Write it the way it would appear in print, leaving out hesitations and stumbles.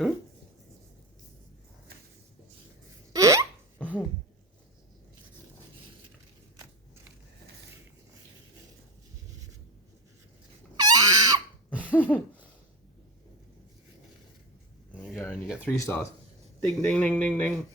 Ooh. There you go, and you get 3 stars. Ding, ding, ding, ding, ding.